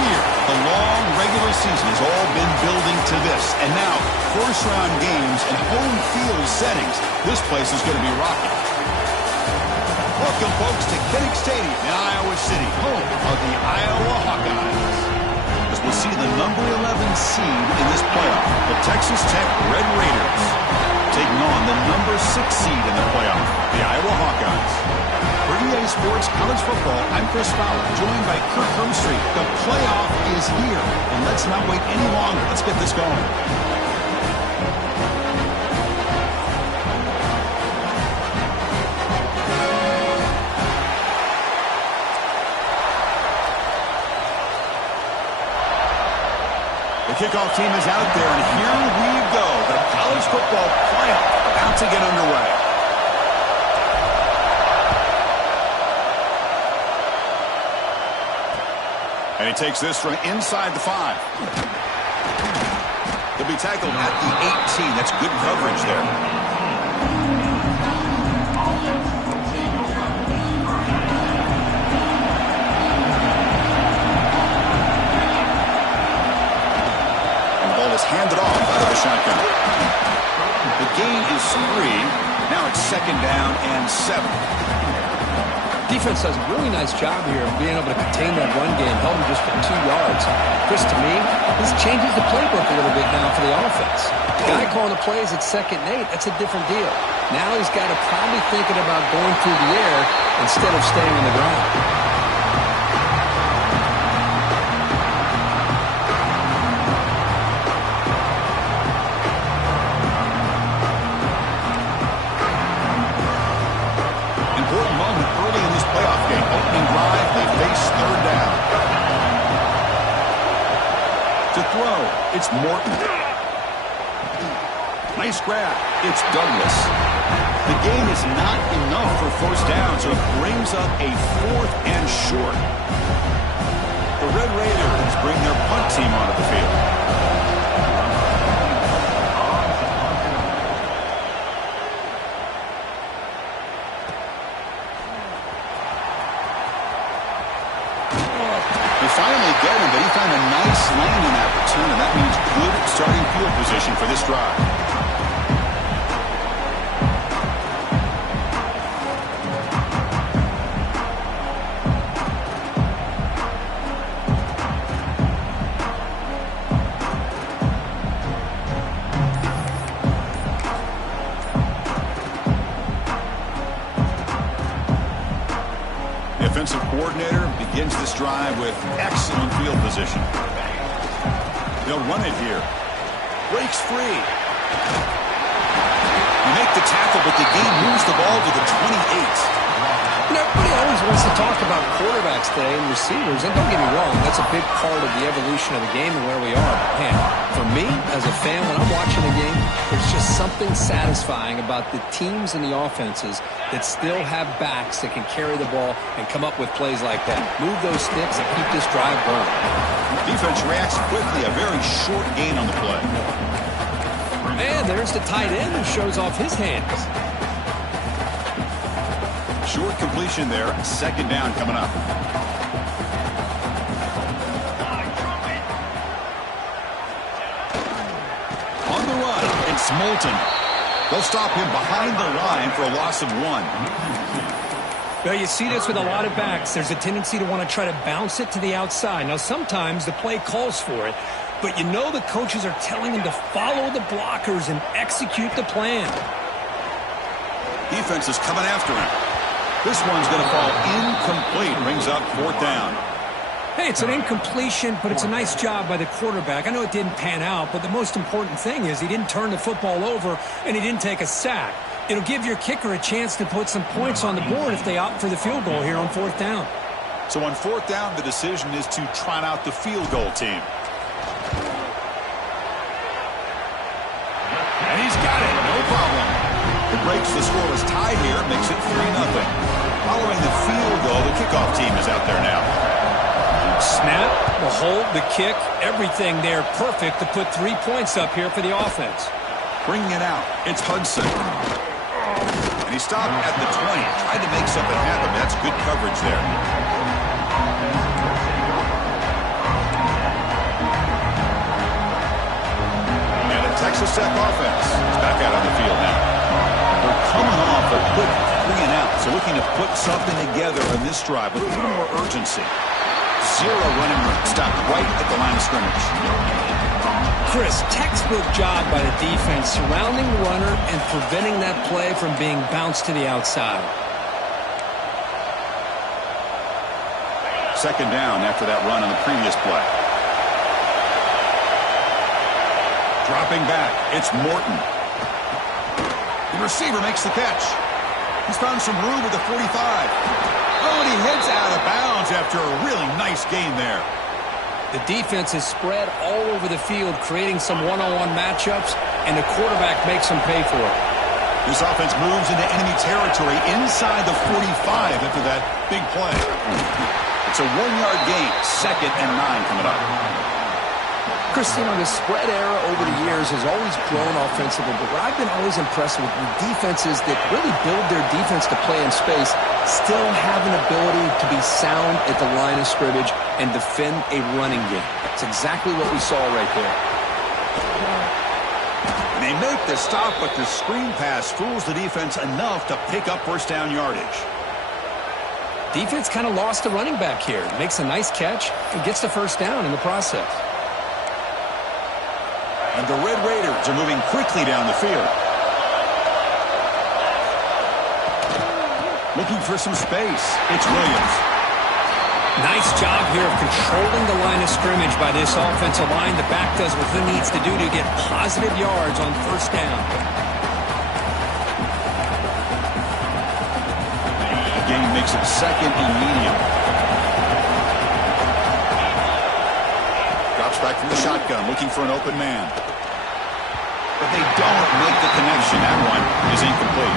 here. The long regular season has all been building to this. And now, first-round games and home field settings. This place is going to be rocking. Welcome, folks, to Kinnick Stadium in Iowa City, home of the Iowa Hawkeyes. As we'll see the number 11 seed in this playoff, the Texas Tech Red Raiders, taking on the number 6 seed in the playoff, the Iowa Hawkeyes. For EA Sports College Football, I'm Chris Fowler, joined by Kirk Hermstreet. The playoff is here, and let's not wait any longer. Let's get this going. The kickoff team is out there, and here we go. The college football playoff about to get underway. And he takes this from inside the 5. He'll be tackled at the 18. That's good coverage there. Handed off out of the shotgun. The gain is 3. Now it's 2nd down and 7. Defense does a really nice job here of being able to contain that run game, held him just for 2 yards. Chris, to me, this changes the playbook a little bit now for the offense. The guy calling the plays at 2nd and 8, that's a different deal. Now he's got to probably thinking about going through the air instead of staying on the ground. It's Morton. Nice grab. It's Douglas. The gain is not enough for 1st down, so it brings up a 4th and short. The Red Raiders bring their punt team onto the field. Finally get him, but he found a nice landing opportunity. That means good starting field position for this drive. Offensive coordinator begins this drive with excellent field position. They'll run it here. Breaks free. You make the tackle, but the gain moves the ball to the 28. You know, everybody always wants to talk about quarterbacks today and receivers, and don't get me wrong, that's a big part of the evolution of the game and where we are. But man, for me, as a fan, when I'm watching the game, there's just something satisfying about the teams and the offenses that still have backs that can carry the ball and come up with plays like that. Move those sticks and keep this drive going. Defense reacts quickly, a very short gain on the play. And there's the tight end who shows off his hands. Short completion there. 2nd down coming up. On the run, it's Moulton. They'll stop him behind the line for a loss of 1. Well, you see this with a lot of backs. There's a tendency to want to try to bounce it to the outside. Now, sometimes the play calls for it, but you know the coaches are telling them to follow the blockers and execute the plan. Defense is coming after him. This one's going to fall incomplete. Brings up 4th down. Hey, it's an incompletion, but it's a nice job by the quarterback. I know it didn't pan out, but the most important thing is he didn't turn the football over and he didn't take a sack. It'll give your kicker a chance to put some points on the board if they opt for the field goal here on 4th down. So on 4th down, the decision is to trot out the field goal team. And he's got it. No problem. It breaks the scoreless tie here, makes it 3-0. Following the field goal, the kickoff team is out there now. Snap, the hold, the kick, everything there perfect to put 3 points up here for the offense. Bringing it out, it's Hudson. And he stopped at the 20, tried to make something happen. That's good coverage there. first-tech offense is back out on the field now. They're coming off a quick 3 and out, so looking to put something together on this drive with a little more urgency. 0 running room, stopped right at the line of scrimmage. Chris, textbook job by the defense surrounding the runner and preventing that play from being bounced to the outside. Second down after that run on the previous play. Dropping back, it's Morton. The receiver makes the catch. He's found some room at the 45. Oh, and he heads out of bounds after a really nice gain there. The defense is spread all over the field, creating some one-on-one matchups, and the quarterback makes them pay for it. This offense moves into enemy territory inside the 45 after that big play. It's a 1-yard gain, 2nd and 9 coming up. Christina, the spread era over the years has always grown offensively, but what I've been always impressed with defenses that really build their defense to play in space still have an ability to be sound at the line of scrimmage and defend a running game. That's exactly what we saw right there. And they make the stop, but the screen pass fools the defense enough to pick up first down yardage. Defense kind of lost the running back here. Makes a nice catch and gets the first down in the process. And the Red Raiders are moving quickly down the field. Looking for some space. It's Williams. Nice job here of controlling the line of scrimmage by this offensive line. The back does what he needs to do to get positive yards on first down. Gain makes it 2nd and medium. Drops back from the shotgun, looking for an open man. But they don't make the connection. That one is incomplete.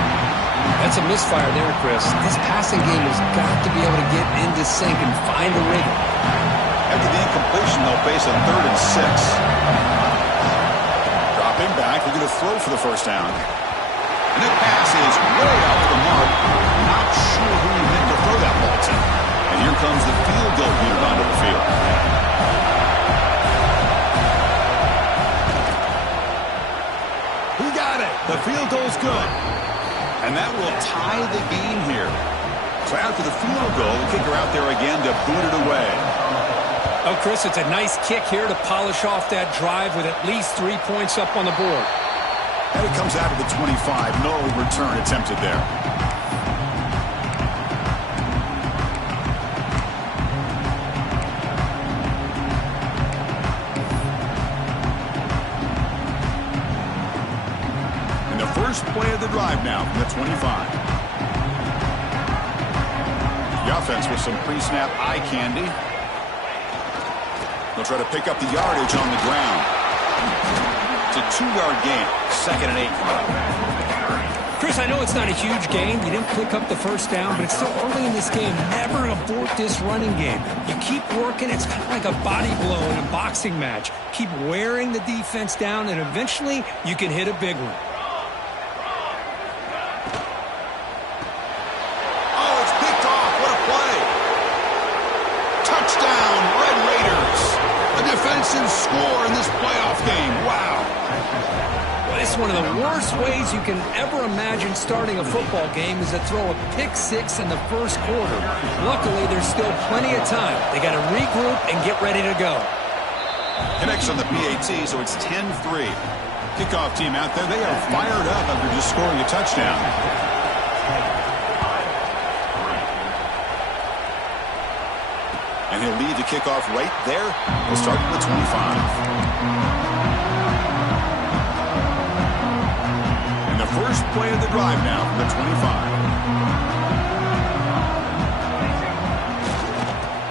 That's a misfire there, Chris. This passing game has got to be able to get into sync and find a rhythm. After the incompletion, they'll face a 3rd and 6. Dropping back, looking to throw for the first down. And that pass is way off the mark. Not sure who he meant to throw that ball to. And here comes the field goal unit onto the field. He got it. The field goal's good. And that will tie the game here. So after the field goal, the kicker out there again to boot it away. Oh, Chris, it's a nice kick here to polish off that drive with at least 3 points up on the board. And it comes out of the 25. No return attempted there. And the first play of the drive now from the 25. The offense with some pre-snap eye candy. They'll try to pick up the yardage on the ground. It's a 2-yard gain. 2nd and 8 coming up. Chris, I know it's not a huge gain. You didn't pick up the first down, but it's still early in this game. Never abort this running game. You keep working. It's kind of like a body blow in a boxing match. Keep wearing the defense down, and eventually you can hit a big one. Oh, it's picked off. What a play. Touchdown, Red Raiders. A defensive score in this playoff game. Wow. It's one of the worst ways you can ever imagine starting a football game is to throw a pick 6 in the first quarter. Luckily, there's still plenty of time. They got to regroup and get ready to go. Connects on the PAT, so it's 10-3. Kickoff team out there, they are fired up after just scoring a touchdown. And he'll lead the kickoff right there. We'll start at the 25. First play of the drive now from the 25.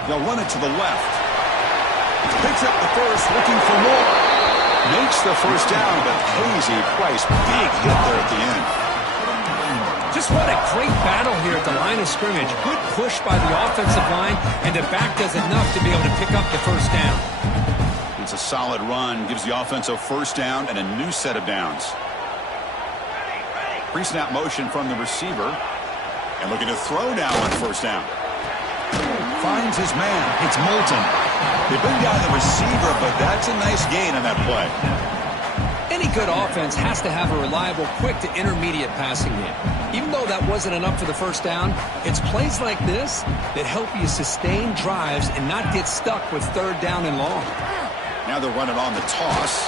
They'll run it to the left. Picks up the first, looking for more. Makes the first down, but Hazy Price, big hit there at the end. Just what a great battle here at the line of scrimmage. Good push by the offensive line, and the back does enough to be able to pick up the first down. It's a solid run, gives the offense a first down and a new set of downs. Pre-snap motion from the receiver. And looking to throw now on first down. Finds his man. It's Moulton. They bring down the receiver, but that's a nice gain on that play. And Any good offense has to have a reliable, quick to intermediate passing game. Even though that wasn't enough for the first down, it's plays like this that help you sustain drives and not get stuck with third down and long. Now they're running on the toss.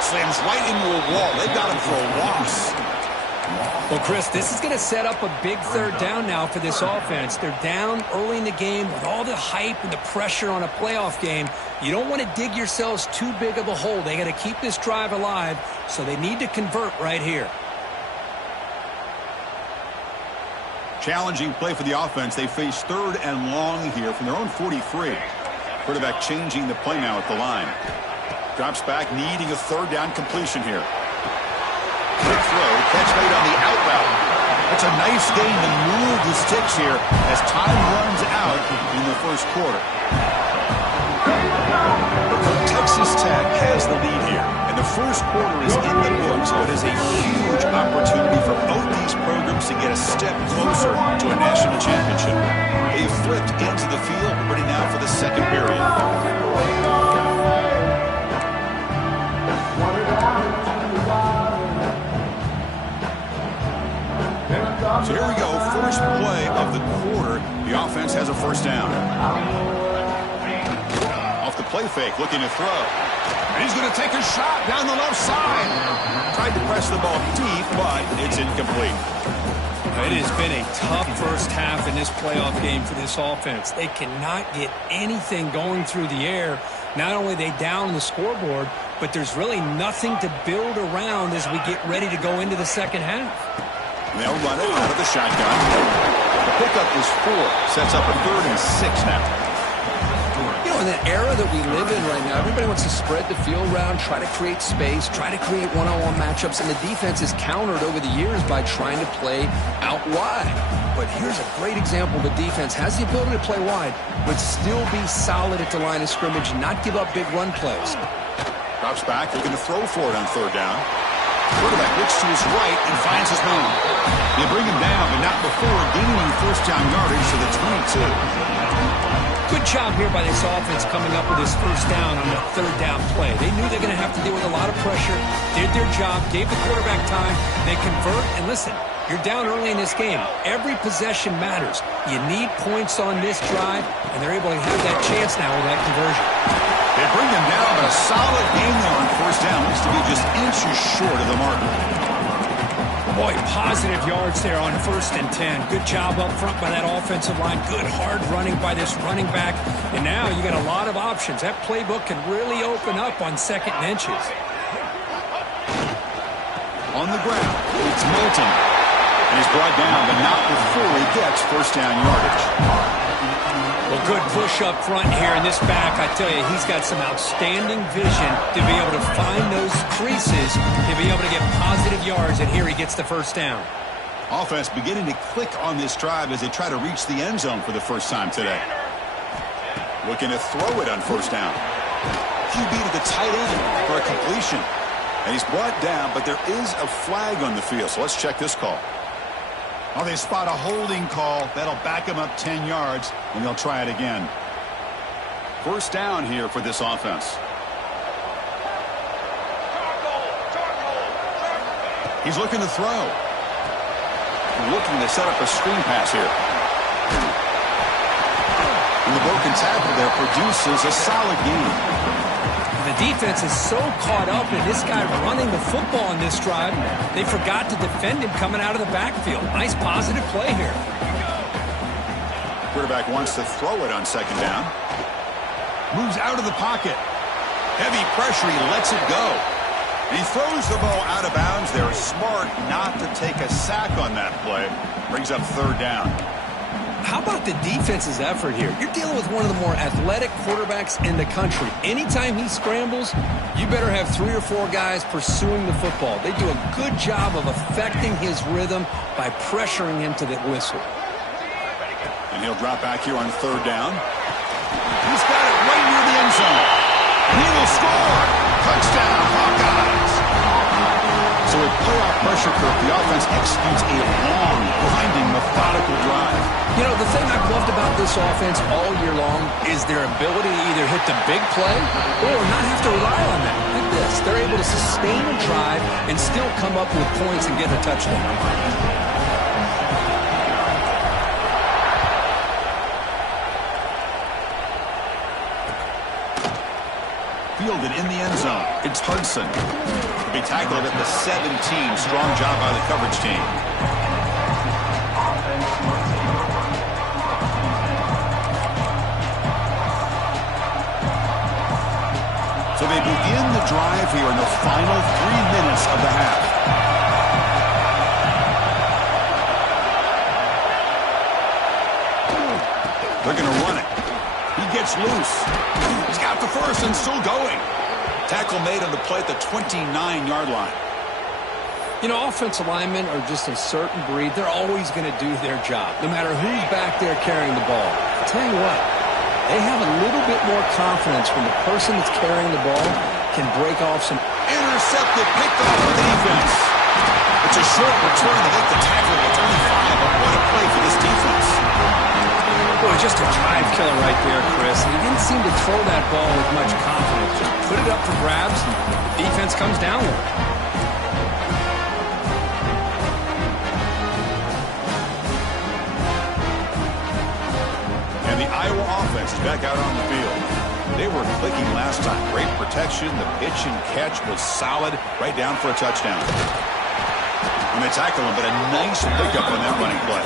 Slams right into a wall. They've got him for a loss. Well, Chris, this is going to set up a big third down now for this offense. They're down early in the game with all the hype and the pressure on a playoff game. You don't want to dig yourselves too big of a hole. They got to keep this drive alive, so they need to convert right here. Challenging play for the offense. They face third and long here from their own 43. Quarterback changing the play now at the line. Drops back, needing a third down completion here. Quick throw, catch made on the out route. That's a nice game to move the sticks here as time runs out in the first quarter. Texas Tech has the lead here, and the first quarter is in the books, but is a huge opportunity for both these programs to get a step closer to a national championship. They've flipped into the field, ready now for the second period. So here we go, first play of the quarter. The offense has a first down. Off the play fake, looking to throw. And he's going to take a shot down the left side. Tried to press the ball deep, but it's incomplete. It has been a tough first half in this playoff game for this offense. They cannot get anything going through the air. Not only are they down the scoreboard, but there's really nothing to build around as we get ready to go into the second half. They'll run it out of the shotgun. The pickup is 4. Sets up a 3rd and 6 now. You know, in the era that we live in right now, everybody wants to spread the field around, try to create space, try to create one-on-one matchups, and the defense is countered over the years by trying to play out wide. But here's a great example. The defense has the ability to play wide, but still be solid at the line of scrimmage and not give up big run plays. Drops back, looking to throw for it on 3rd down. Quarterback looks to his right and finds his man. They bring him down, but not before gaining first down yardage to the 22. Good job here by this offense coming up with his first down on that 3rd down play. They knew they're going to have to deal with a lot of pressure, did their job, gave the quarterback time. They convert, and listen, you're down early in this game. Every possession matters. You need points on this drive, and they're able to have that chance now with that conversion. They bring them down, but a solid game there on first down. Looks to be just inches short of the mark. Boy, positive yards there on 1st and 10. Good job up front by that offensive line. Good hard running by this running back. And now you got a lot of options. That playbook can really open up on 2nd and inches. On the ground, it's Milton. And he's brought down, but not before he gets first down yardage. Well, good push up front here in this back. I tell you, he's got some outstanding vision to be able to find those creases, to be able to get positive yards, and here he gets the first down. Offense beginning to click on this drive as they try to reach the end zone for the first time today. Looking to throw it on first down. QB to the tight end for a completion. And he's brought down, but there is a flag on the field, so let's check this call. Oh, they spot a holding call. That'll back him up 10 yards, and they'll try it again. First down here for this offense. He's looking to throw. Looking to set up a screen pass here. And the broken tackle there produces a solid gain. The defense is so caught up in this guy running the football in this drive, they forgot to defend him coming out of the backfield. Nice positive play here. Quarterback wants to throw it on 2nd down. Moves out of the pocket. Heavy pressure, he lets it go. And he throws the ball out of bounds there. Smart not to take a sack on that play. Brings up 3rd down. How about the defense's effort here? You're dealing with one of the more athletic quarterbacks in the country. Anytime he scrambles, you better have 3 or 4 guys pursuing the football. They do a good job of affecting his rhythm by pressuring him to the whistle. And he'll drop back here on 3rd down. He's got it right near the end zone. He will score. Touchdown, Hawkeyes. So with playoff pressure curve, the offense executes a long, grinding, methodical drive. You know, the thing I've loved about this offense all year long is their ability to either hit the big play or not have to rely on that. Like this. this. They're able to sustain a drive and still come up with points and get a touchdown. Fielded in the end zone. It's Hudson. He tackled at the 17. Strong job by the coverage team. So they begin the drive here in the final 3 minutes of the half. They're going to run it. He gets loose. He's got the first and still going. Tackle made on the play at the 29-yard line. You know, offensive linemen are just a certain breed. They're always going to do their job, no matter who's back there carrying the ball. I'll tell you what, they have a little bit more confidence when the person that's carrying the ball can break off some. Intercepted, picked off the defense. It's a short return to make the tackle at the 25, but what a play for this defense. Boy, just a drive killer right there, Chris. He didn't seem to throw that ball with much confidence. Just put it up for grabs, and the defense comes down with it. And the Iowa offense is back out on the field. They were clicking last time. Great protection. The pitch and catch was solid. Right down for a touchdown. And they tackle him, but a nice pickup on that running play.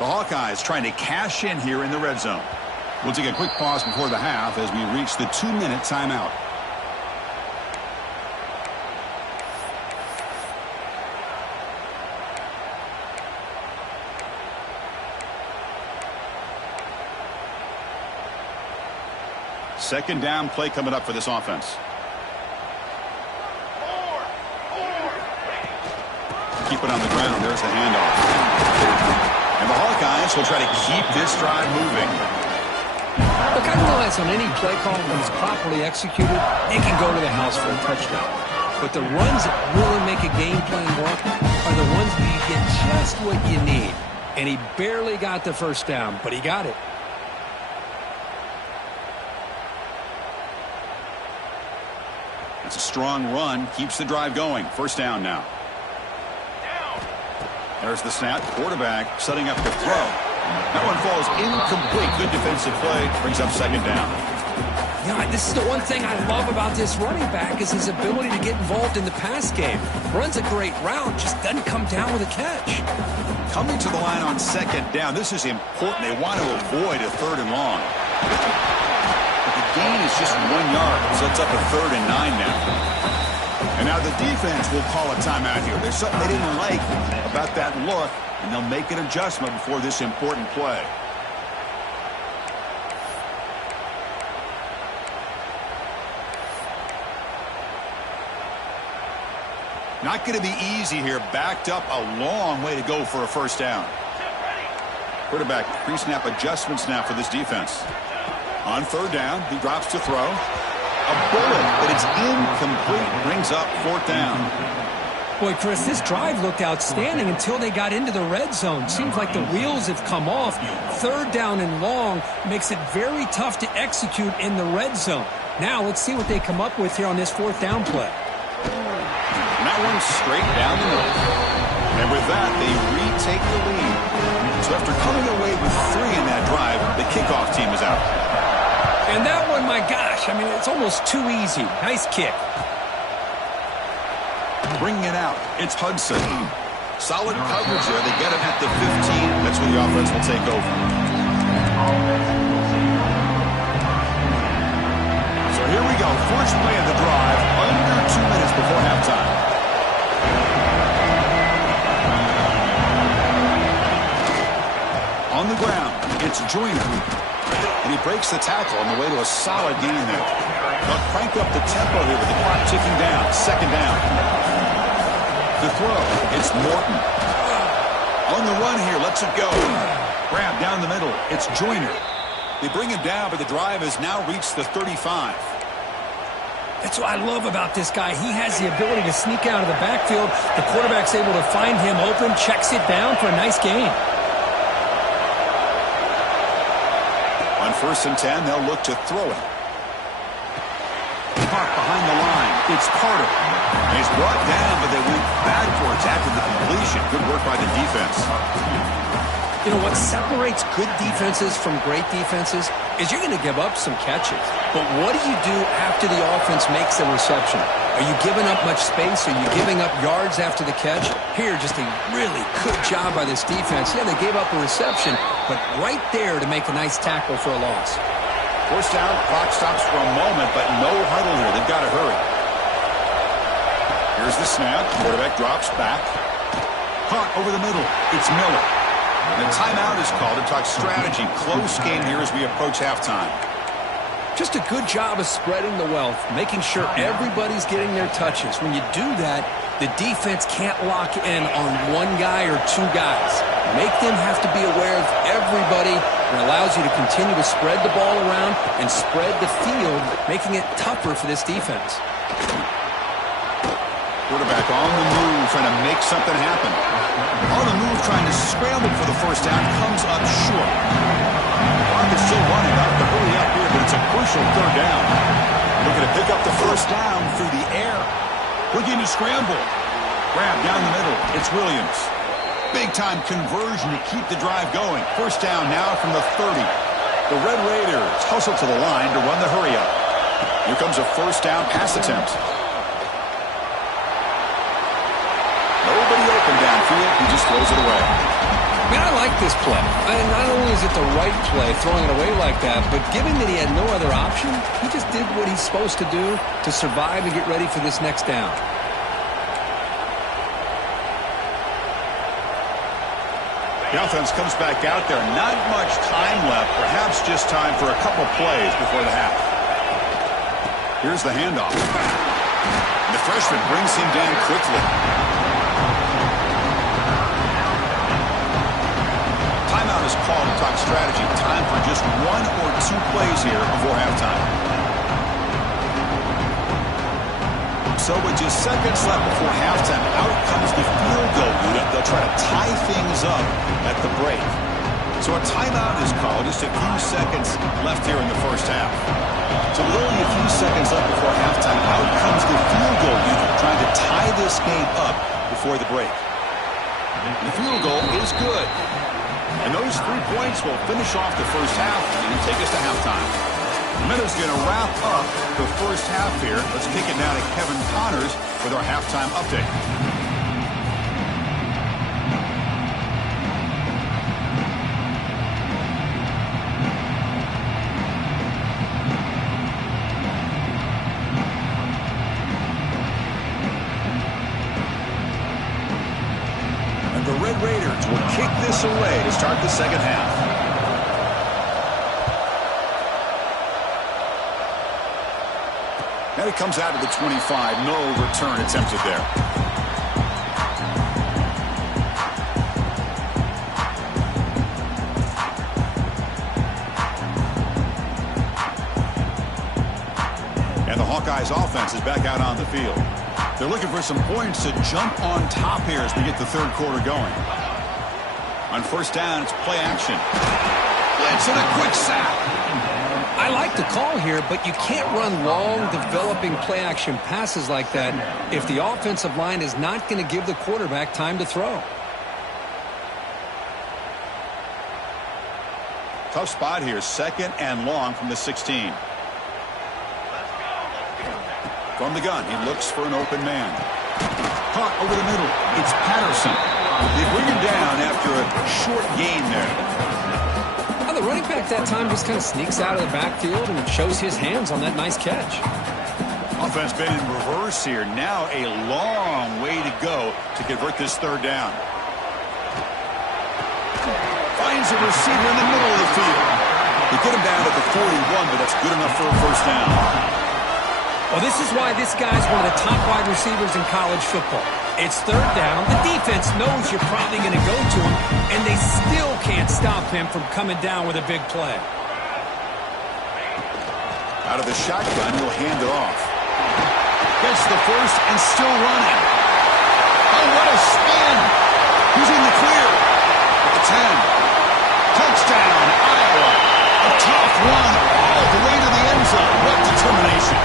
The Hawkeyes trying to cash in here in the red zone. We'll take a quick pause before the half as we reach the 2-minute timeout. Second down play coming up for this offense. Keep it on the ground. There's the handoff. And the Hawkeyes will try to keep this drive moving. Look, I realize on any play call, when it's properly executed, it can go to the house for a touchdown. But the runs that really make a game plan work are the ones where you get just what you need. And he barely got the first down, but he got it. It's a strong run. Keeps the drive going. First down now. There's the snap. Quarterback setting up the throw. That one falls incomplete. Good defensive play. Brings up second down. Yeah, this is the one thing I love about this running back is his ability to get involved in the pass game. Runs a great route, just doesn't come down with a catch. Coming to the line on second down. This is important. They want to avoid a third and long. But the gain is just 1 yard. So it's up a 3rd and 9 now. And now the defense will call a timeout here. There's something they didn't like about that look, and they'll make an adjustment before this important play. Not going to be easy here. Backed up a long way to go for a first down. Quarterback pre-snap adjustments now for this defense. On third down, he drops to throw. A bullet, but it's incomplete. Brings up fourth down. Boy, Chris, this drive looked outstanding until they got into the red zone. Seems like the wheels have come off. Third down and long makes it very tough to execute in the red zone. Now let's see what they come up with here on this fourth down play. And that one's straight down the middle. And with that, they retake the lead. So after coming away with 3 in that drive, the kickoff team is out. And that one, my gosh, I mean, it's almost too easy. Nice kick. Bringing it out, it's Hudson. Solid coverage there. They get him at the 15. That's where the offense will take over. So here we go. First play of the drive, under 2 minutes before halftime. On the ground, it's Joyner. And he breaks the tackle on the way to a solid gain there. They'll crank up the tempo here with the clock ticking down. Second down. The throw, it's Morton. On the run here, lets it go. Grab down the middle, it's Joyner. They bring him down, but the drive has now reached the 35. That's what I love about this guy. He has the ability to sneak out of the backfield. The quarterback's able to find him open, checks it down for a nice gain. On 1st and 10, they'll look to throw it. Caught behind the line. It's Carter. He's brought down, but they went backwards after the completion. Good work by the defense. You know, what separates good defenses from great defenses is you're going to give up some catches. But what do you do after the offense makes the reception? Are you giving up much space? Are you giving up yards after the catch? Here, just a really good job by this defense. Yeah, they gave up a reception, but right there to make a nice tackle for a loss. 1st down, clock stops for a moment, but no huddle here. They've got to hurry. Here's the snap. Quarterback drops back. Caught over the middle. It's Miller. And a timeout is called to talk strategy. Close game here as we approach halftime. Just a good job of spreading the wealth, making sure everybody's getting their touches. When you do that, the defense can't lock in on one guy or two guys. Make them have to be aware of everybody. It allows you to continue to spread the ball around and spread the field, making it tougher for this defense. Quarterback on the move, trying to make something happen. On the move, trying to scramble for the 1st down, comes up short. Clock is still running up to hurry up here, but it's a crucial 3rd down. Looking to pick up the 1st down through the air. Looking to scramble. Grab down the middle. It's Williams. Big-time conversion to keep the drive going. 1st down now from the 30. The Red Raiders hustle to the line to run the hurry-up. Here comes a 1st down pass attempt. Nobody open downfield. He just throws it away. Man, I like this play. And not only is it the right play, throwing it away like that, but given that he had no other option, he just did what he's supposed to do to survive and get ready for this next down. The offense comes back out there. Not much time left. Perhaps just time for a couple plays before the half. Here's the handoff. The freshman brings him down quickly. Timeout is called to talk strategy. Time for just 1 or 2 plays here before halftime. So with just seconds left before halftime, out comes the field goal unit. They'll try to tie things up at the break. So a timeout is called. Just a few seconds left here in the 1st half. So with only a few seconds left before halftime, out comes the field goal unit trying to tie this game up before the break. The field goal is good. And those 3 points will finish off the 1st half and take us to halftime. The Minutes going to wrap up the 1st half here. Let's kick it now to Kevin Connors with our halftime update. And the Red Raiders will kick this away to start the 2nd half. And it comes out to the 25. No return attempted there. And the Hawkeyes offense is back out on the field. They're looking for some points to jump on top here as we get the 3rd quarter going. On 1st down, it's play action. Blitz and a quick sack. I like the call here, but you can't run long, developing play-action passes like that if the offensive line is not going to give the quarterback time to throw. Tough spot here, 2nd and long from the 16. From the gun, he looks for an open man. Caught over the middle. It's Patterson. They bring him down after a short gain there. The running back that time just kind of sneaks out of the backfield and shows his hands on that nice catch. Offense been in reverse here. Now a long way to go to convert this 3rd down. Finds a receiver in the middle of the field. They get him down at the 41, but that's good enough for a 1st down. Well, this is why this guy's one of the top wide receivers in college football. It's 3rd down. The defense knows you're probably going to go to him, and they still can't stop him from coming down with a big play. Out of the shotgun, he'll hand it off. Gets the first and still running. Oh, what a spin. He's in the clear. At the 10. Touchdown, Iowa. A tough run all the way to the end zone. What determination.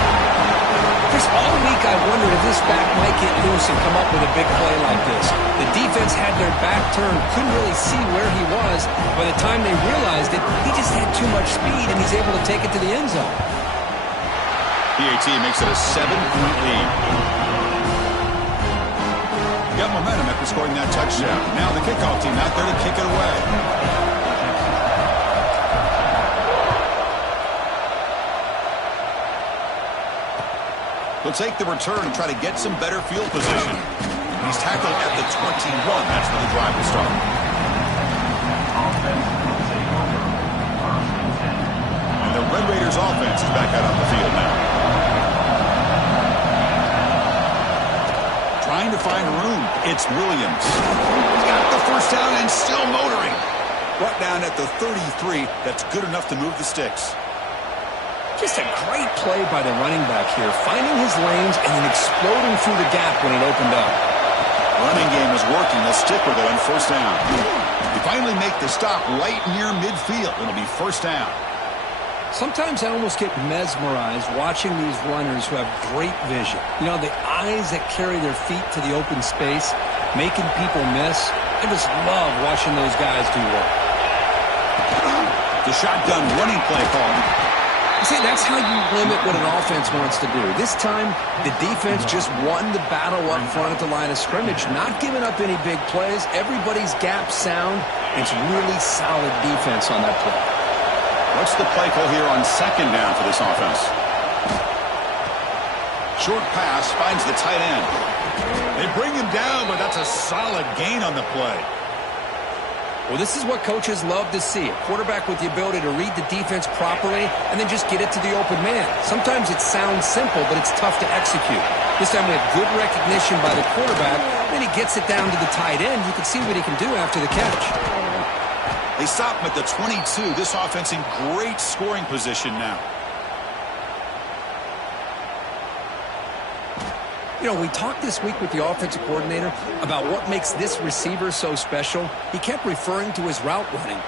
Chris, all week I wondered if this back might get loose and come up with a big play like this. The defense had their back turned, couldn't really see where he was. By the time they realized it, he just had too much speed, and he's able to take it to the end zone. PAT makes it a 7-point lead. Got momentum after scoring that touchdown. Now the kickoff team out there to kick it away. He'll take the return and try to get some better field position. He's tackled at the 21. That's where the drive will start. And the Red Raiders offense is back out on the field now. Trying to find room. It's Williams. He's got the first down and still motoring. Brought down at the 33. That's good enough to move the sticks. Just a great play by the running back here, finding his lanes and then exploding through the gap when it opened up. Running game is working. They'll stick with it on first down. They finally make the stop right near midfield. It'll be first down. Sometimes I almost get mesmerized watching these runners who have great vision. You know, the eyes that carry their feet to the open space, making people miss. I just love watching those guys do work. The shotgun running play call. See, that's how you limit what an offense wants to do. This time, the defense just won the battle up front at the line of scrimmage, not giving up any big plays. Everybody's gap sound. It's really solid defense on that play. What's the play call here on second down for this offense? Short pass finds the tight end. They bring him down, but that's a solid gain on the play. Well, this is what coaches love to see. A quarterback with the ability to read the defense properly and then just get it to the open man. Sometimes it sounds simple, but it's tough to execute. This time we have good recognition by the quarterback. Then he gets it down to the tight end. You can see what he can do after the catch. They stop him at the 22. This offense in great scoring position now. You know, we talked this week with the offensive coordinator about what makes this receiver so special. He kept referring to his route running.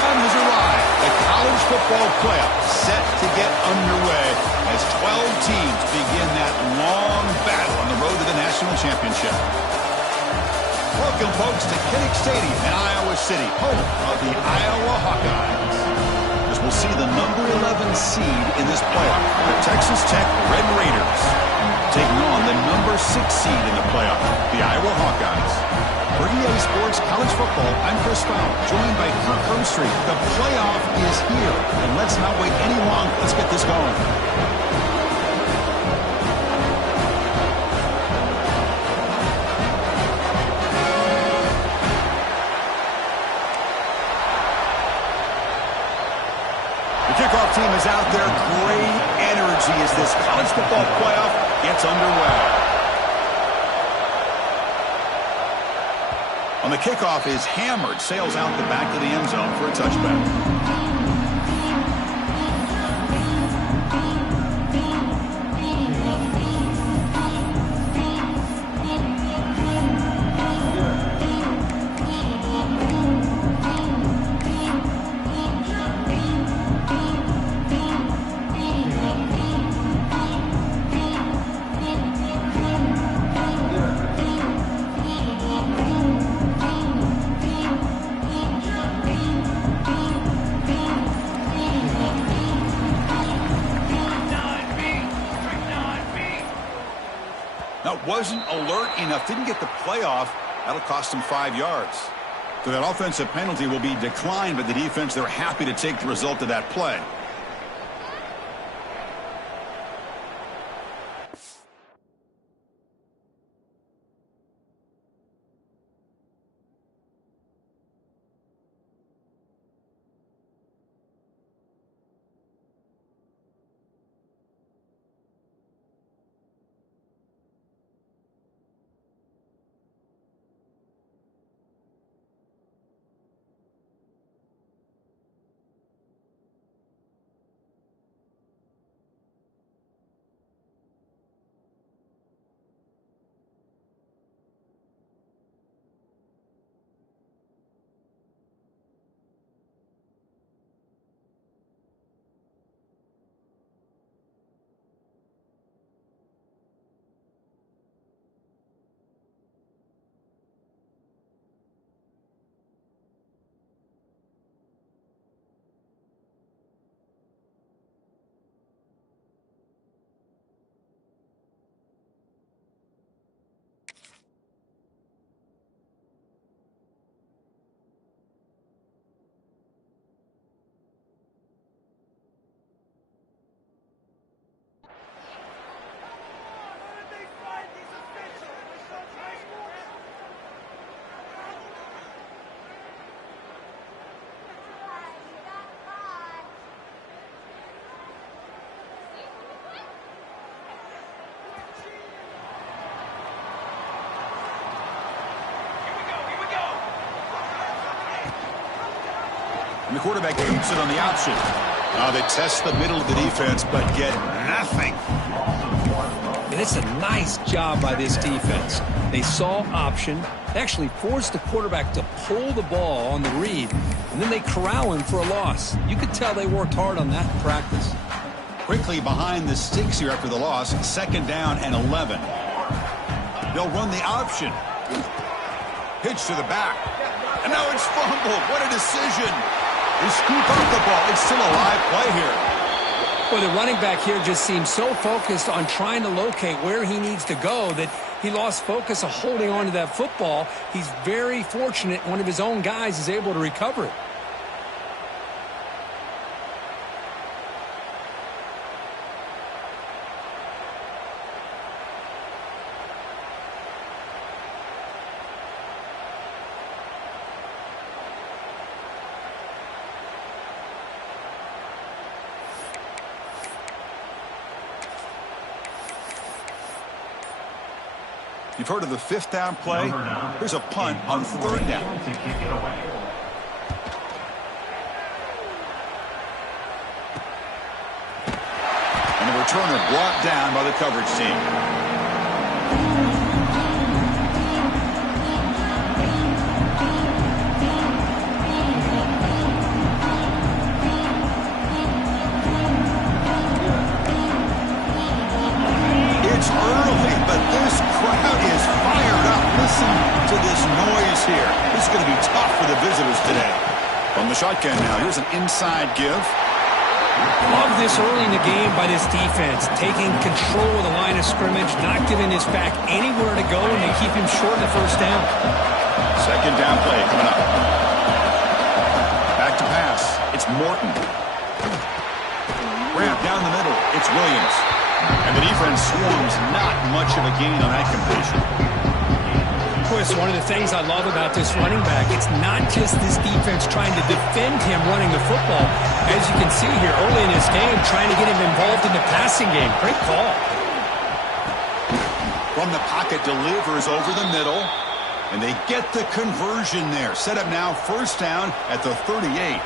time has arrived. The college football playoff set to get underway as 12 teams begin that long battle on the road to the national championship. Welcome, folks, to Kinnick Stadium in Iowa City, home of the Iowa Hawkeyes. As we'll see the number 11 seed in this playoff, the Texas Tech Red Raiders, taking on the number 6 seed in the playoff, the Iowa Hawkeyes. For EA Sports College Football, I'm Chris Fowler, joined by Kirk Hermstreet. The playoff is here, and let's not wait any longer. Let's get this going. The kickoff team is out there. Great energy as this college football playoff gets underway. On the kickoff is hammered, sails out the back of the end zone for a touchback. Wasn't alert enough, didn't get the playoff. That'll cost him 5 yards. So that offensive penalty will be declined by the defense. They're happy to take the result of that play. And the quarterback keeps it on the option. They test the middle of the defense, but get nothing. And it's a nice job by this defense. They saw option. They actually forced the quarterback to pull the ball on the read, and then they corral him for a loss. You could tell they worked hard on that in practice. Quickly behind the sticks here after the loss. 2nd down and 11. They'll run the option. Pitch to the back. And now it's fumbled. What a decision. They scoop up the ball. It's still a live play here. Well, the running back here just seems so focused on trying to locate where he needs to go that he lost focus of holding on to that football. He's very fortunate one of his own guys is able to recover it. You've heard of the 5th down play. Here's a punt on 3rd down. And the returner brought down by the coverage team. shotgun now. Here's an inside give. Love this early in the game by this defense, taking control of the line of scrimmage, not giving his back anywhere to go, and they keep him short of the first down. Second down play coming up. Back to pass. It's Morton. Ramp down the middle. It's Williams. And the defense swarms. Not much of a gain on that completion. One of the things I love about this running back, it's not just this defense trying to defend him running the football. As you can see here early in this game, trying to get him involved in the passing game. Great call. From the pocket, delivers over the middle. And they get the conversion there. Set up now, first down at the 38.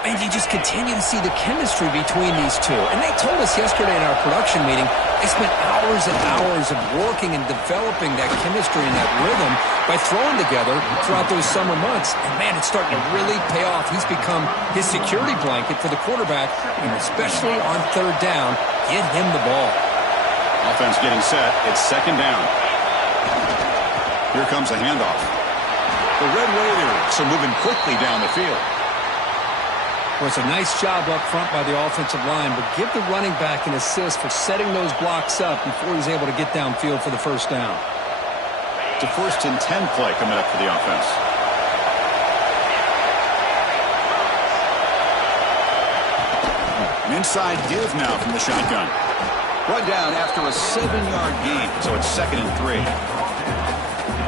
And you just continue to see the chemistry between these two. And they told us yesterday in our production meeting, they spent hours and hours of working and developing that chemistry and that rhythm by throwing together throughout those summer months. And, man, it's starting to really pay off. He's become his security blanket for the quarterback, and especially on third down, get him the ball. Offense getting set. It's second down. Here comes a handoff. The Red Raiders are moving quickly down the field. Well, it's a nice job up front by the offensive line, but give the running back an assist for setting those blocks up before he's able to get downfield for the first down. It's a 1st and 10 play coming up for the offense. An inside give now from the shotgun. Run down after a 7-yard gain, so it's 2nd and 3.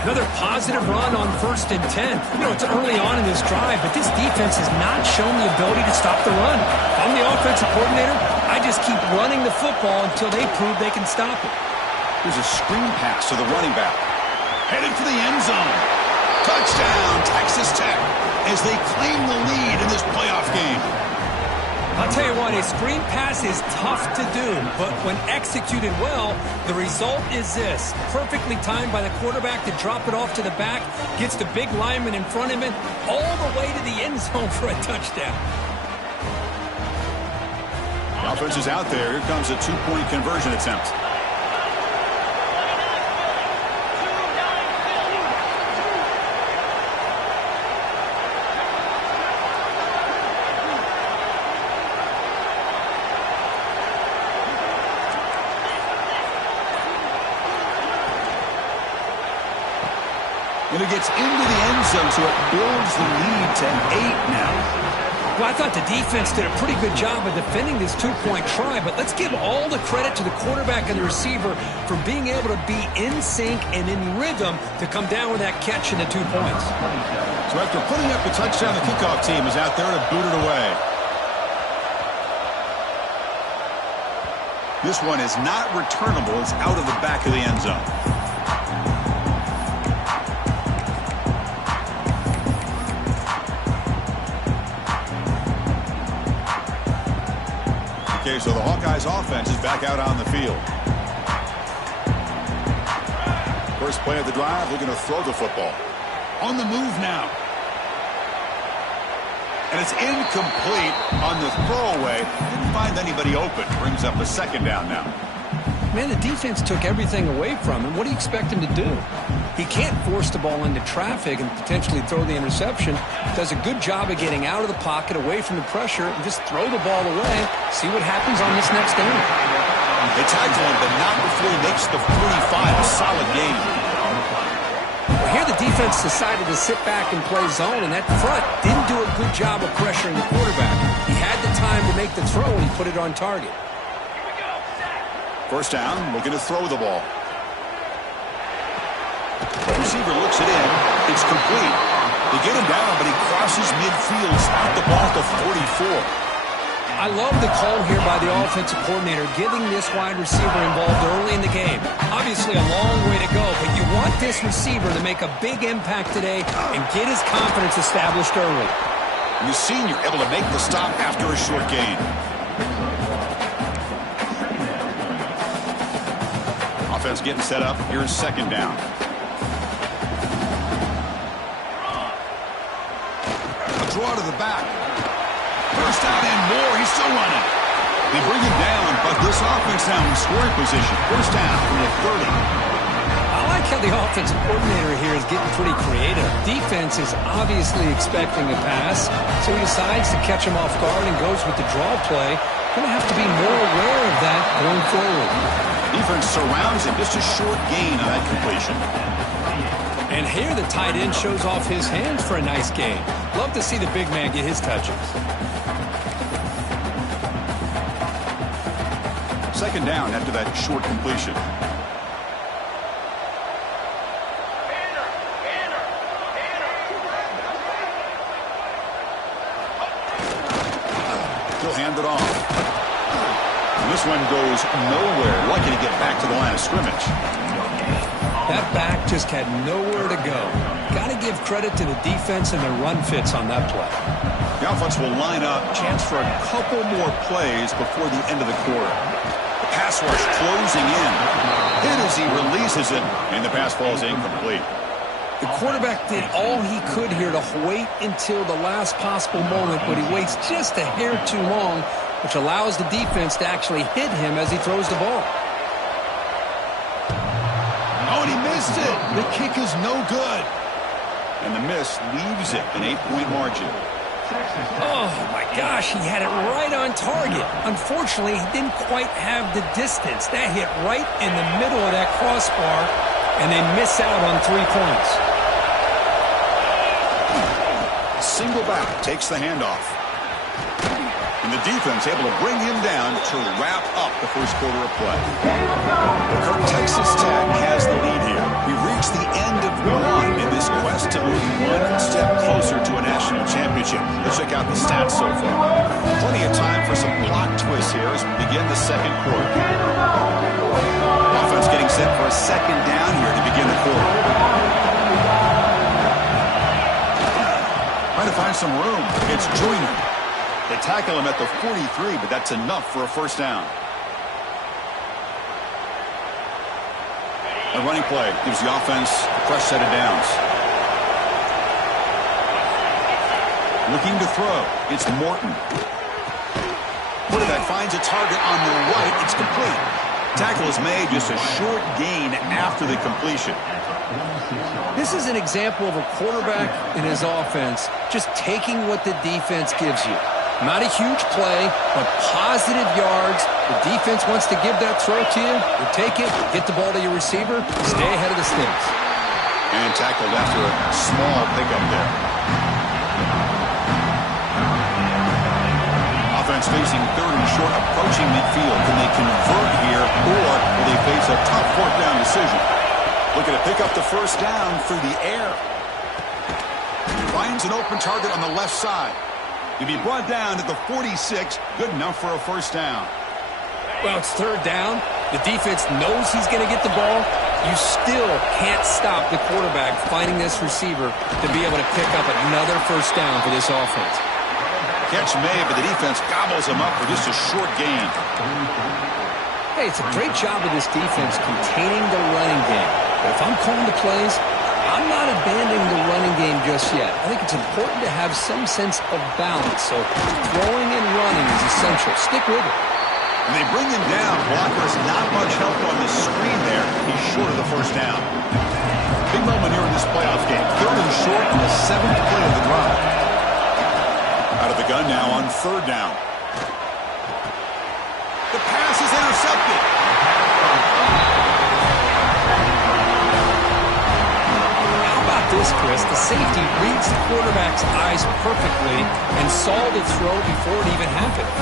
Another positive run on 1st and 10. You know, it's early on in this drive, but this defense has not shown the ability to stop the run. I'm the offensive coordinator. I just keep running the football until they prove they can stop it. There's a screen pass to the running back. Headed for the end zone. Touchdown, Texas Tech, as they claim the lead in this playoff game. I'll tell you what, a screen pass is tough to do, but when executed well, the result is this. Perfectly timed by the quarterback to drop it off to the back, gets the big lineman in front of him, all the way to the end zone for a touchdown. The offense is out there. Here comes a 2-point conversion attempt. And it gets into the end zone, so it builds the lead to 8 now. Well, I thought the defense did a pretty good job of defending this 2-point try, but let's give all the credit to the quarterback and the receiver for being able to be in sync and in rhythm to come down with that catch and the 2 points. So after putting up the touchdown, the kickoff team is out there to boot it away. This one is not returnable. It's out of the back of the end zone. Okay, so the Hawkeyes offense is back out on the field. First play of the drive, looking to throw the football. On the move now. And it's incomplete on the throwaway. Didn't find anybody open. Brings up a 2nd down now. Man, the defense took everything away from him. What do you expect him to do? He can't force the ball into traffic and potentially throw the interception. Does a good job of getting out of the pocket, away from the pressure, and just throw the ball away. See what happens on this next down. They tackle him, but not before he makes the 45. A solid game. Well, here the defense decided to sit back and play zone, and that front didn't do a good job of pressuring the quarterback. He had the time to make the throw, and he put it on target. First down, looking to throw the ball. The receiver looks it in. It's complete. They get him down, but he crosses midfield, out the ball to 44. I love the call here by the offensive coordinator, getting this wide receiver involved early in the game. Obviously a long way to go, but you want this receiver to make a big impact today and get his confidence established early. And the senior able to make the stop after a short gain. Offense getting set up. Here's second down. A draw to the back. First down and more. He's still running. They bring him down, but this offense now in scoring position. First down from the 30. I like like how the offensive coordinator here is getting pretty creative. Defense is obviously expecting a pass, so he decides to catch him off guard and goes with the draw play. Going to have to be more aware of that going forward. Defense surrounds him. Just a short gain on that completion. And here the tight end shows off his hands for a nice gain. Love to see the big man get his touches. Second down after that short completion. He'll hand it off. And this one goes nowhere. Lucky to get back to the line of scrimmage. That back just had nowhere to go. Got to give credit to the defense and their run fits on that play. The offense will line up. Chance for a couple more plays before the end of the quarter. The pass rush closing in. Hit as he releases it, and the pass falls incomplete. The quarterback did all he could here to wait until the last possible moment, but he waits just a hair too long, which allows the defense to actually hit him as he throws the ball. Oh, and he missed it. The kick is no good. And the miss leaves it an 8-point margin. Oh, my gosh, he had it right on target. Unfortunately, he didn't quite have the distance. That hit right in the middle of that crossbar, and they miss out on 3 points. Single back takes the handoff. And the defense able to bring him down to wrap up the first quarter of play. Texas Tech has the lead here. We've reached the end of one in this quest to move one step closer to a national championship. Let's check out the stats so far. Plenty of time for some plot twists here as we begin the second quarter. Offense getting set for a second down here to begin the quarter. Trying to find some room. It's Joyner. They tackle him at the 43, but that's enough for a first down. A running play gives the offense a fresh set of downs. Looking to throw. It's Morton. Quarterback finds a target on the right. It's complete. Tackle is made, just a short gain after the completion. This is an example of a quarterback in his offense just taking what the defense gives you. Not a huge play, but positive yards. The defense wants to give that throw to you. You take it, get the ball to your receiver, stay ahead of the sticks. And tackled after a small pickup there. Offense facing third and short, approaching midfield. Can they convert here, or will they face a tough fourth down decision? Looking to pick up the first down through the air. Finds an open target on the left side. He'll be brought down to the 46. Good enough for a first down. Well, it's third down. The defense knows he's going to get the ball. You still can't stop the quarterback finding this receiver to be able to pick up another first down for this offense. Catch made, but the defense gobbles him up for just a short gain. Hey, it's a great job of this defense containing the running game. But if I'm calling the plays, I'm not abandoning the running game just yet. I think it's important to have some sense of balance. So throwing and running is essential. Stick with it. And they bring him down. Blockers not much help on the screen there. He's short of the first down. Big moment here in this playoff game. Third and short on the 7th play of the drive. Out of the gun now on third down. The pass is intercepted. This, Chris, the safety reads the quarterback's eyes perfectly and saw the throw before it even happened.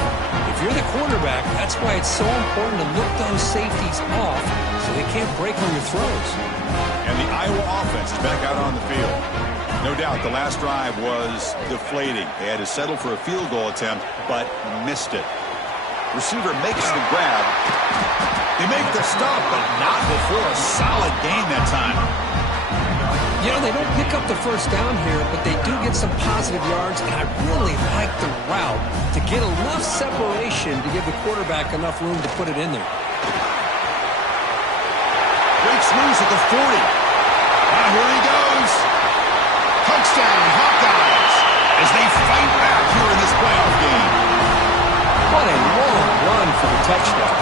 If you're the quarterback, that's why it's so important to look those safeties off so they can't break on your throws. And the Iowa offense is back out on the field. No doubt the last drive was deflating. They had to settle for a field goal attempt, but missed it. Receiver makes the grab. They make the stop, but not before a solid gain that time. You know, they don't pick up the first down here, but they do get some positive yards, and I really like the route to get enough separation to give the quarterback enough room to put it in there. Breaks loose at the 40. Now here he goes. Touchdown, Hawkeyes, as they fight back here in this playoff game. What a long run for the touchdown.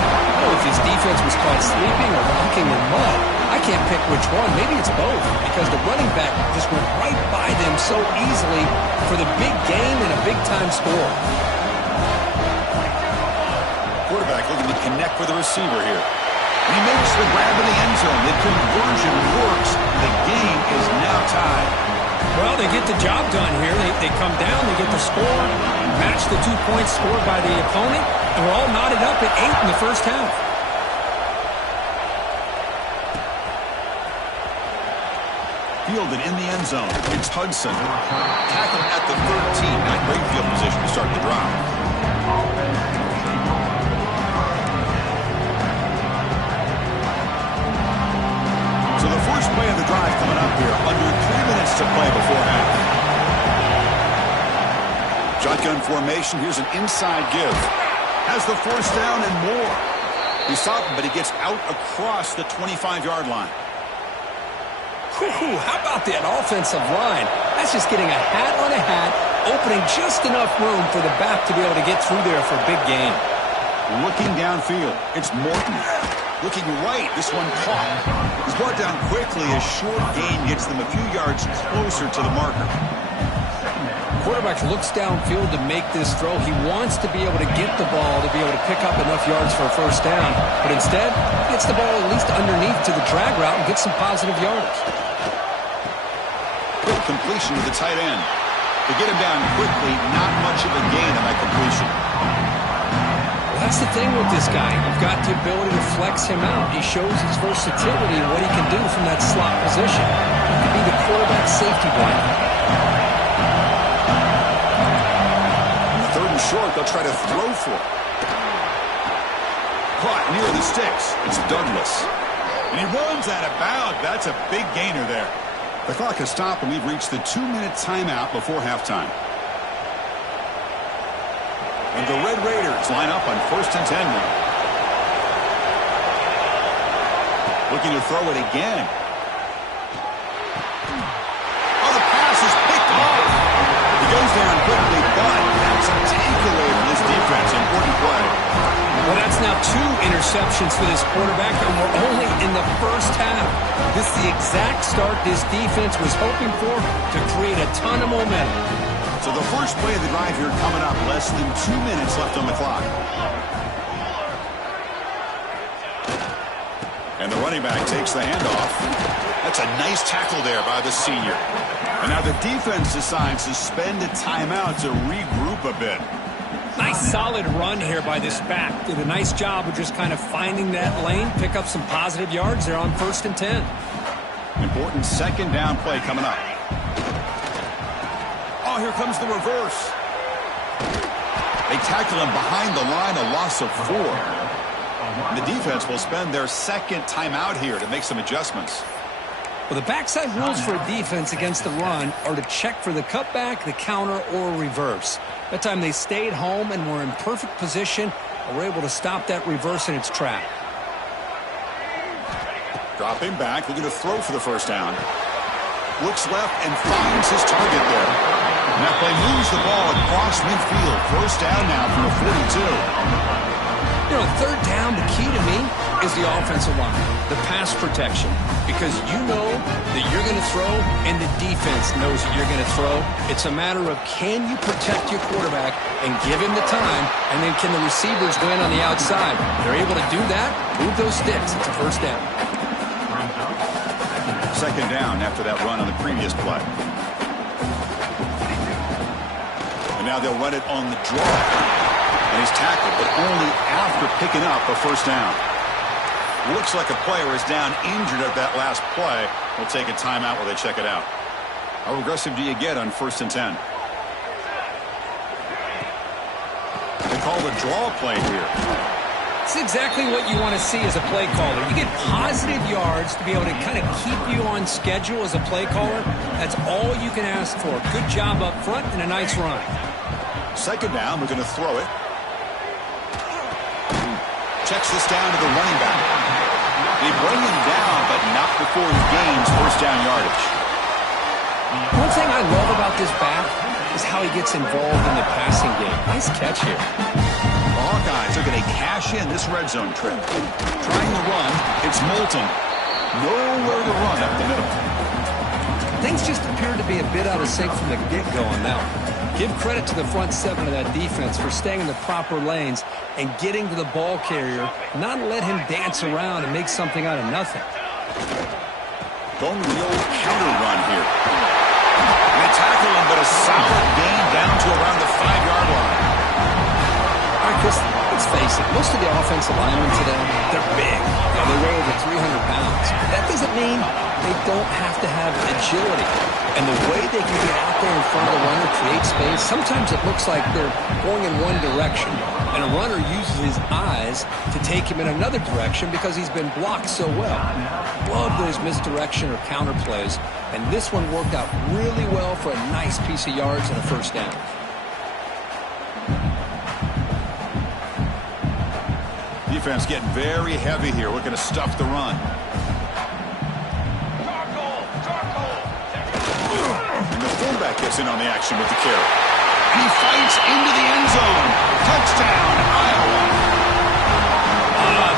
Oh, if his defense was caught sleeping or walking in mud, I can't pick which one. Maybe it's both, because the running back just went right by them so easily for the big gain and a big-time score. Quarterback looking to connect with the receiver here. And he makes the grab in the end zone. The conversion works. The game is now tied. Well, they get the job done here. They come down, they get the score, match the 2 points scored by the opponent, and we're all knotted up at 8 in the first half. Fielded in the end zone. It's Hudson. Tackled at the 13. Not great field position to start the drive. So the first play of the drive coming up here. Under 3 minutes to play before half. Shotgun formation. Here's an inside give. Has the force down and more. He's stopped, but he gets out across the 25-yard line. How about that offensive line? That's just getting a hat on a hat, opening just enough room for the back to be able to get through there for a big gain. Looking downfield, it's Morton. Looking right, this one caught. He's brought down quickly. A short gain gets them a few yards closer to the marker. Quarterback looks downfield to make this throw. He wants to be able to get the ball to be able to pick up enough yards for a first down. But instead, he gets the ball at least underneath to the drag route and gets some positive yards. Quick completion to the tight end. To get him down quickly, not much of a gain on that completion. Well, that's the thing with this guy. You've got the ability to flex him out. He shows his versatility and what he can do from that slot position. He could be the quarterback safety blanket. Third and short, they'll try to throw for it. Caught near the sticks. It's Douglas. And he runs out of bounds. That's a big gainer there. The clock has stopped, and we've reached the 2-minute timeout before halftime. And the Red Raiders line up on 1st and 10 now. Looking to throw it again. Oh, the pass is picked off. He goes down quickly, but that's a takeaway from this defense. Important play. Well, that's now 2 interceptions for this quarterback, and we're only in the first half. This is the exact start this defense was hoping for to create a ton of momentum. So the first play of the drive here coming up. Less than 2 minutes left on the clock. And the running back takes the handoff. That's a nice tackle there by the senior. And now the defense decides to spend a timeout to regroup a bit. Nice solid run here by this back. Did a nice job of just kind of finding that lane, pick up some positive yards there on 1st and 10. Important second down play coming up. Oh, here comes the reverse. They tackle him behind the line, a loss of 4. And the defense will spend their second timeout here to make some adjustments. Well, the backside rules for a defense against the run are to check for the cutback, the counter, or reverse. That time they stayed home and were in perfect position and were able to stop that reverse in its track. Dropping back, looking to throw for the first down. Looks left and finds his target there. And that play moves the ball across midfield. First down now from the 42. You know, third down, the key to me is the offensive line, the pass protection, because you know that you're going to throw and the defense knows that you're going to throw. It's a matter of can you protect your quarterback and give him the time, and then can the receivers go in on the outside? They're able to do that, move those sticks. It's a first down. Second down after that run on the previous play. And now they'll run it on the draw. And he's tackled, but only after picking up a first down. Looks like a player is down injured at that last play. We'll take a timeout while they check it out. How aggressive do you get on 1st and 10? They call the draw play here. It's exactly what you want to see as a play caller. You get positive yards to be able to kind of keep you on schedule as a play caller. That's all you can ask for. Good job up front and a nice run. Second down, we're going to throw it. Checks this down to the running back. They bring him down, but not before he gains first down yardage. One thing I love about this back is how he gets involved in the passing game. Nice catch here. The Hawkeyes looking to they cash in this red zone trip. Trying to run, it's Moulton. Nowhere to run up the middle. Things just appeared to be a bit out of sync from the get-go on that one. Give credit to the front seven of that defense for staying in the proper lanes and getting to the ball carrier, not let him dance around and make something out of nothing. Going with the old counter run here. And they tackle him, but a solid gain down to around the 5-yard line. All right, Chris, let's face it. Most of the offensive linemen today, they're big. They weigh over 300 pounds. That doesn't mean they don't have to have agility. And the way they can get out there in front of the runner, create space, sometimes it looks like they're going in one direction. And a runner uses his eyes to take him in another direction because he's been blocked so well. Love those misdirection or counter plays. And this one worked out really well for a nice piece of yards and a first down. Defense getting very heavy here, looking to stuff the run. And the fullback gets in on the action with the carry. And he fights into the end zone. Touchdown, Iowa.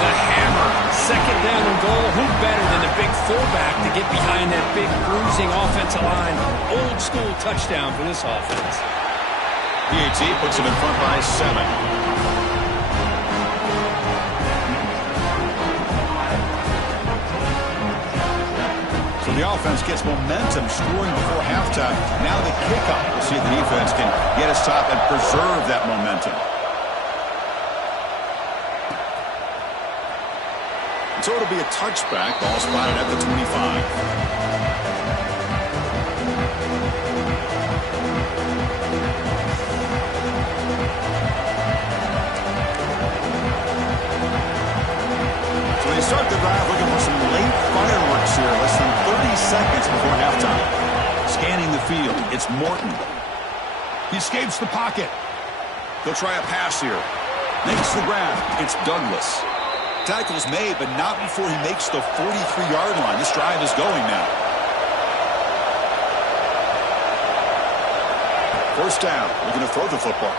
The hammer. Second down and goal. Who better than the big fullback to get behind that big bruising offensive line? Old school touchdown for this offense. PAT puts him in front by 7. So the offense gets momentum, scoring before halftime. Now the kickoff. We'll see if the defense can get us top and preserve that momentum. So it'll be a touchback. Ball spotted at the 25. They start the drive looking for some late fireworks here. Less than 30 seconds before halftime. Scanning the field, it's Morton. He escapes the pocket. They'll try a pass here. Makes the grab. It's Douglas. Tackle's made, but not before he makes the 43-yard line. This drive is going now. First down. Looking to throw the football.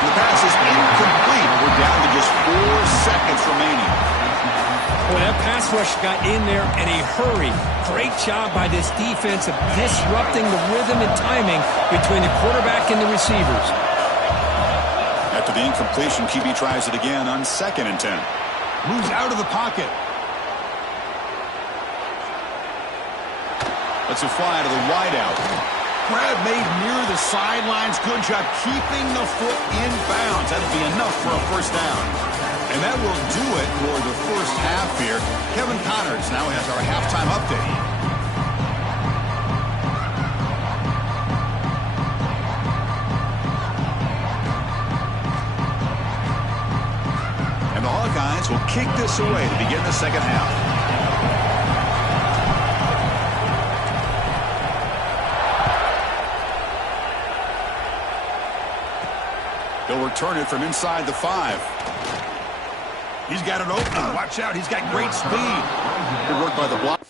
The pass is incomplete. We're down to just 4 seconds remaining. Well, that pass rush got in there in a hurry. Great job by this defense of disrupting the rhythm and timing between the quarterback and the receivers. After the incompletion, QB tries it again on 2nd and 10. Moves out of the pocket. Lets it fly to the wideout. Grab made near the sidelines. Good job keeping the foot in bounds. That'll be enough for a first down. And that will do it for the first half here. Kevin Connors now has our halftime update. And the Hawkeyes will kick this away to begin the second half. He'll return it from inside the 5. He's got an opening. Watch out. He's got great speed. Good work by the block.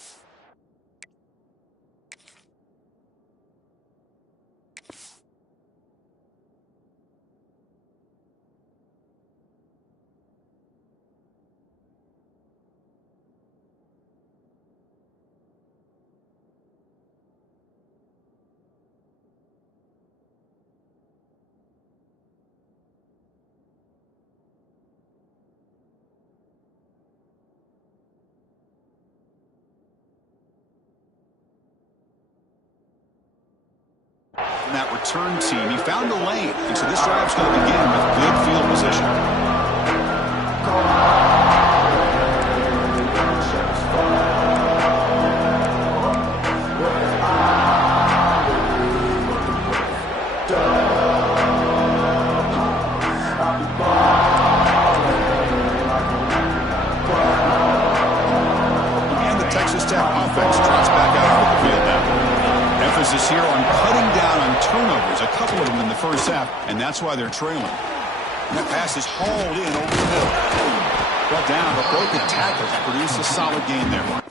That return team, he found a lane, and so this drive's going to begin with good field position. And the Texas Tech offense trots back out onto the field now. Emphasis here on cutting down on turnovers, a couple of them in the first half, and that's why they're trailing. And that pass is hauled in over the middle. Brought down, but broken tackles produce a solid gain there.